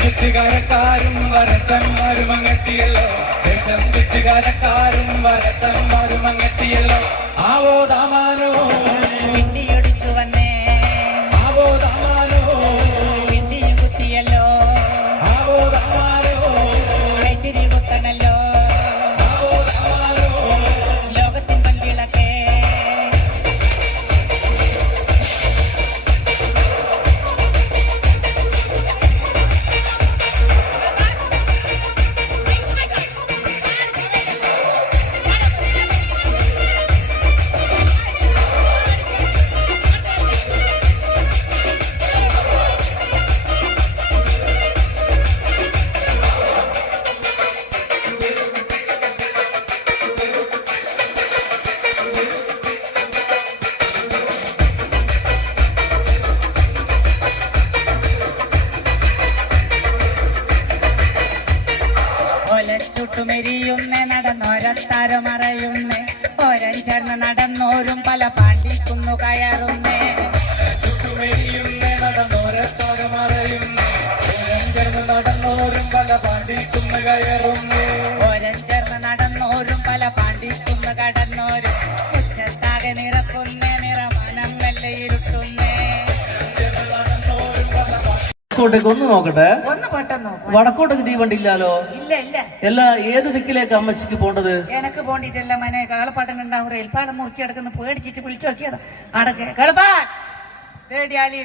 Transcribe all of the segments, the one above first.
ചുറ്റുകാരക്കാരും വരത്തന്മാരും അങ്ങെത്തിയല്ലോ ദേശം ചുറ്റുകാരക്കാരും വരത്തന്മാരും അങ്ങെത്തിയല്ലോ ആവോ ദാമാനോ പിണ്ടിയൊടിച്ചു വന്നേ ആവോ ദാമാനോ പിണ്ടിയും കുത്തിയല്ലോ ആവോ ദാമാനോ കൈത്തിരി കുത്തണല്ലോ ആവോ ദാമാനോ ലോകത്തിൻ പല്ലിളക്കേ ചുട്ടുമെരിയുന്നേ നടന്നോരത്താരം മറയുന്നേ ഓരൻ ചേർന്ന് നടന്നോരും പല പാണ്ടിക്കുന്നു കയറുന്നേ ചുറ്റുമെരിയുന്നേ നടന്നോരത്താരം മറയുന്നേ ഓരൻ ചേർന്ന് നടന്നോരും പല പാണ്ടിക്കുന്നു കയറുന്നേ ഓരൻ ചേർന്ന് നടന്നോരും പല പാണ്ടിക്കുന്നു കടന്നോരും ഉച്ചത്താകെ നിറക്കുന്നേ നിറമാനം വെള്ളയിരുത്തുന്നേ വടക്കോട്ടേക്ക് ഒന്ന് നോക്കട്ടെ. ഒന്ന് പെട്ടെന്ന് വടക്കോട്ടേക്ക് തീവണ്ടി ഇല്ലാലോ? ഇല്ല ഇല്ല. എല്ലാ ഏത് ദിക്കിലേക്ക് അമ്മച്ചിക്ക് പോണ്ടത്? എനക്ക് പോണ്ടിട്ടല്ല മനെ കളപ്പാട്ടൻ ഉണ്ടാവും റെയിൽപാടം മുറുക്കി എടുക്കുന്ന പേടിച്ചിട്ട് വിളിച്ചു നോക്കിയത് അടക്കെ കളപ്പാൻ തേടിയാളി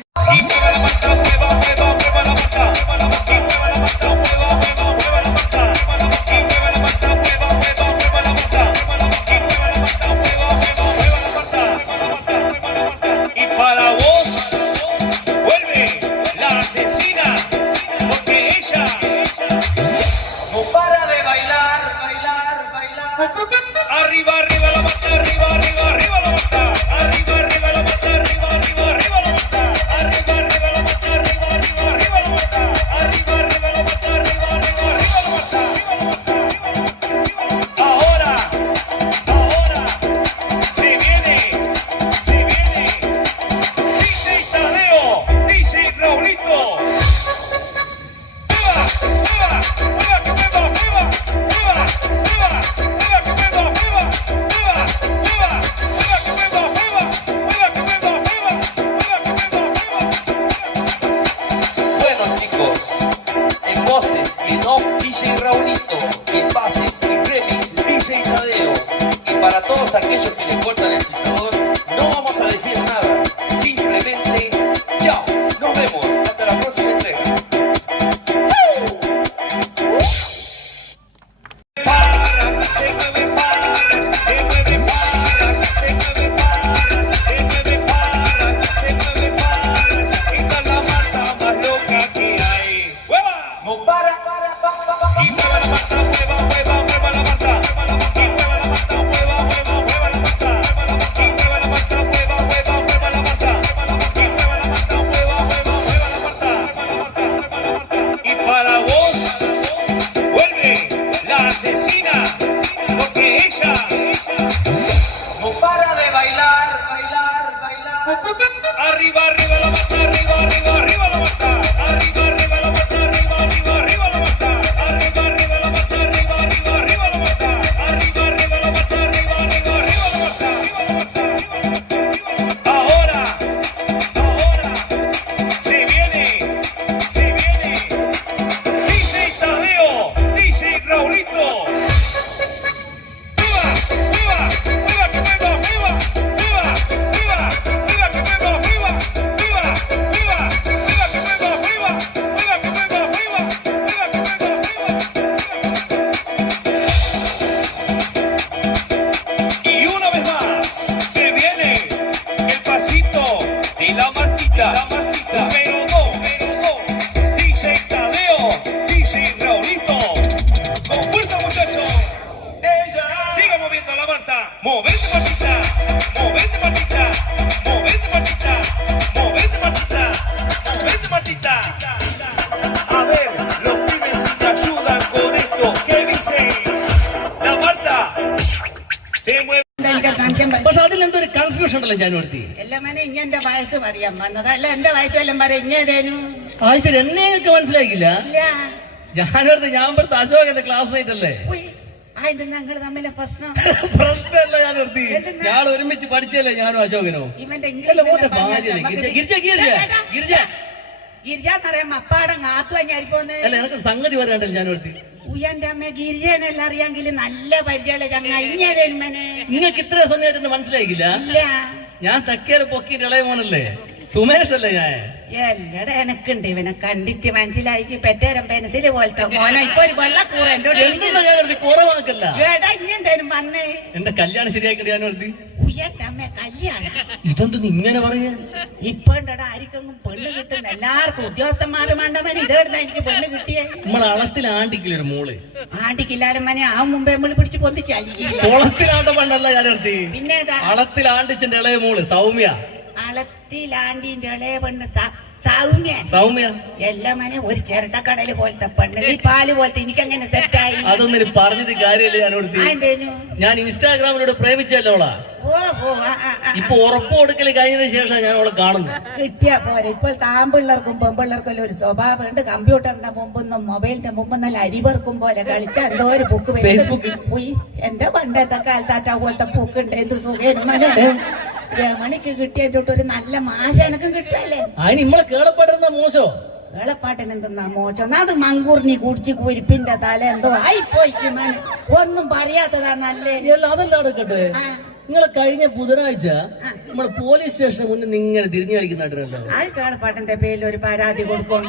Arriba, arriba la mata, arriba, arriba, arriba la mata, arriba, arriba la mata, arriba, arriba, arriba la mata, arriba, arriba la mata, arriba, arriba, arriba la mata, arriba, arriba la mata, arriba, arriba, arriba la mata. Ahora, se viene, DJ Tadeo, DJ Raulito. Para todos aquellos que les cortan el pisador, no vamos a decir nada, simplemente chao, nos vemos, hasta la próxima entrega. Esta es la mata más loca que hay. ¡Hueva! No para, y mueva la mata, mueva la mata. Para vos vuelve la asesina, porque ella no para de bailar. Arriba, arriba la mata, arriba, arriba, arriba la mata, arriba, arriba la mata, arriba, arriba, arriba la mata, arriba, arriba la mata, arriba, arriba, arriba la mata, arriba, arriba la mata, arriba, arriba, arriba la mata. Ahora se viene. DJ Tadeo, DJ Raulito. ¡Viva! ¡Que mueva! ¡Viva! ¡Que mueva! ¡Viva! Impression ഉണ്ടല്ലോ ജാനുവർത്തി. എല്ലാം മനെ ഇങ്ങന്റെ വയസ്സ് പറയാൻ വന്നതല്ല, എന്റെ വയസ്സ് എല്ലാം പറയാം ഇങ്ങേതേനു. ആ ശരി, എന്നെ നിങ്ങൾക്ക് മനസ്സിലാക്കില്ല. ഇല്ല ജാനുവർത്തി ഞാൻ ഇവിടുത്തെ അശോകന്റെ ക്ലാസ്മേറ്റ് അല്ലേ? ഇത് ഞങ്ങൾ തമ്മിലെ പ്രശ്നം. പ്രശ്നമല്ല ജാനുവർത്തി, ഞാൻ ഒരുമിച്ച് പഠിച്ചല്ലേ ഞാനും അശോകനോ. ഇവന്റെ ഗിരിജാന്നറിയാം അപ്പാടം കാത്തു കഴിഞ്ഞാരിപ്പോന്ന്. അല്ല എനിക്ക് സംഗതി പറയാണ്ടല്ലോ ജാനുവർത്തി. ഉയ്യന്റെ അമ്മ ഗിരിജനെല്ലാം അറിയാമെങ്കിൽ നല്ല പരിചയമുള്ള ചങ്ങ ഇങ്ങേതേനും മനെ. നിങ്ങൾക്ക് ഇത്ര സമയത്ത് മനസ്സിലാക്കില്ല. ഇല്ല ഞാൻ തക്കേരെ പൊക്കിട്ട് ഇളയ മോനല്ലേ, സുമേഷ് അല്ലേ ഞാൻ. എല്ലടെ എനക്കുണ്ട് ഇവനെ കണ്ടിട്ട് മനസ്സിലാക്കി പെറ്റേരം പെൻസില് പോലത്തെ മോനെ. ഇപ്പൊ ഒരു വെള്ളക്കൂറ എന്നോട് കുറവാക്കല്ല. ഇങ്ങെന്തേനും വന്നേ. എന്റെ കല്യാണം ശരിയാക്കട്ടെ ജാനുവർത്തി. ഉയ്യന്റെ അമ്മ കല്യാണം ഇതൊന്നും ഇങ്ങനെ പറയാ. ഇപ്പൊ ആർക്കെങ്കിലും പെണ്ണ് കിട്ടുന്ന എല്ലാവർക്കും ഉദ്യോഗസ്ഥന്മാരും വേണ്ടവൻ. ഇതെടുത്ത എനിക്ക് പെണ്ണ് കിട്ടിയേ. നമ്മളെ അളത്തിൽ ആണ്ടിക്കില്ലൊരു മോള്. ആണ്ടിക്കില്ലാരും മനെ ആ മുമ്പേ നമ്മൾ പിടിച്ച് പൊന്തിച്ചാലി. കുളത്തിലാണ്ട പണ്ടല്ല ജാനുവർത്തി, പിന്നെ അളത്തിൽ ആണ്ടിച്ചിന്റെ ഇളയ മോള് സൗമ്യ. അളത്തിലാണ്ടിന്റെ ഇളയ പെണ്ണ് സൗമ്യ. സൗമ്യ എല്ലാം മനെ ഒരു ചിരട്ടക്കടല് പോലത്തെ പെണ്ണ്. ഈ പാല് പോലത്തെ എനിക്കങ്ങനെ സെറ്റായി. അതൊന്നും പറഞ്ഞിട്ട് കാര്യമില്ല ജാനുവർത്തി. ഞാൻ ഇൻസ്റ്റാഗ്രാമിലൂടെ പ്രേമിച്ചല്ലോളാ. ഇപ്പൊ ഉറപ്പ് കൊടുക്കല് കഴിഞ്ഞതിന് ശേഷം ഞാൻ അവളെ കാണുന്നു. കിട്ടിയാ പോരെ. ഇപ്പോൾ താമ്പിള്ളേർക്കും പെമ്പിള്ളേർക്കും ഒരു സ്വഭാവമുണ്ട്. കമ്പ്യൂട്ടറിന്റെ മുമ്പൊന്നും മൊബൈലിന്റെ മുമ്പ് നല്ല അരിവർക്കും പോലെ കളിച്ച എന്തോ ഒരു ബുക്ക് പോയി. എന്റെ പണ്ടത്തെ കാലത്താറ്റ പോലത്തെ ബുക്കുണ്ട്. എന്ത് സുഖം രമണിക്ക് കിട്ടിയിട്ട് ഒരു നല്ല മാശ എനക്കും കിട്ടുമല്ലേ. അതിന് നമ്മളെ കേളപ്പാടുന്ന മോശോ. കേളപ്പാട്ടിന് എന്തെന്നാ മോശം? അത് മങ്കൂറിനി കുടിച്ച് കുരിപ്പിന്റെ തല എന്തോ ആയിപ്പോയിക്ക് മന. ഒന്നും പറയാത്തതാ നല്ലേ. അതല്ല എടുക്കട്ടെ, നിങ്ങളെ കഴിഞ്ഞ ബുധനാഴ്ച നമ്മളെ പോലീസ് സ്റ്റേഷന് മുന്നിൽ ഇങ്ങനെ തിരിഞ്ഞു കളിക്കുന്നുണ്ടല്ലോ. അത് കേളപ്പാട്ടിന്റെ പേരിൽ ഒരു പരാതി കൊടുക്കും.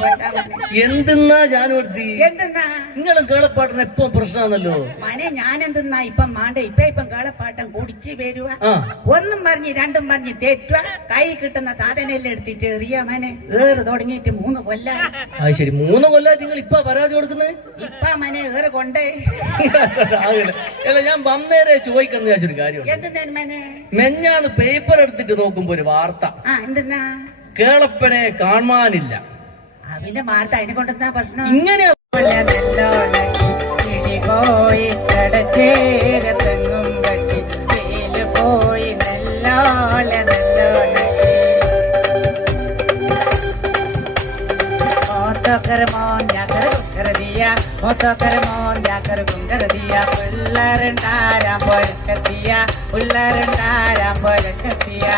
എന്തെന്നാ ജാനുവർത്തി, എന്തെന്നാ നിങ്ങളെ കേളപ്പാട്ടിന് എപ്പം പ്രശ്നമാണല്ലോ മനെ. ഞാൻ എന്തെന്നാ ഇപ്പം മാണ്ട ഇപ്പം കേളപ്പാട്ടം കുടിച്ച് വരുക. ഒന്നും പറഞ്ഞ് രണ്ടും പറഞ്ഞ് തെറ്റുക. കൈ കിട്ടുന്ന സാധനം എല്ലാം എടുത്തിട്ട് എറിയ മനെ. ഏറ് തുടങ്ങിയിട്ട് 3 കൊല്ലം. ശരി, 3 കൊല്ലമായിട്ട് നിങ്ങൾ ഇപ്പൊ പരാതി കൊടുക്കുന്നത്? ഇപ്പ മനെ ഏറ് കൊണ്ടേ. അല്ല ഞാൻ വന്നേരെ ചോദിക്കണം വിചാരിച്ചൊരു കാര്യം. എന്തെന്നാ മനെ? മെഞ്ഞാന്ന് പേപ്പർ എടുത്തിട്ട് നോക്കുമ്പോ ഒരു വാർത്ത, എന്തെന്നാ കേളപ്പനെ കാണാനില്ല. അവന്റെ വാർത്ത അതിനെ കൊണ്ടെന്താ പ്രശ്നം? ഇങ്ങനെ പോയി കടച്ചേരത്തെങ്ങും കട്ടി പോയി നല്ലോളെ പിള്ളേരുണ്ടാരാം പോലക്കെത്തിയ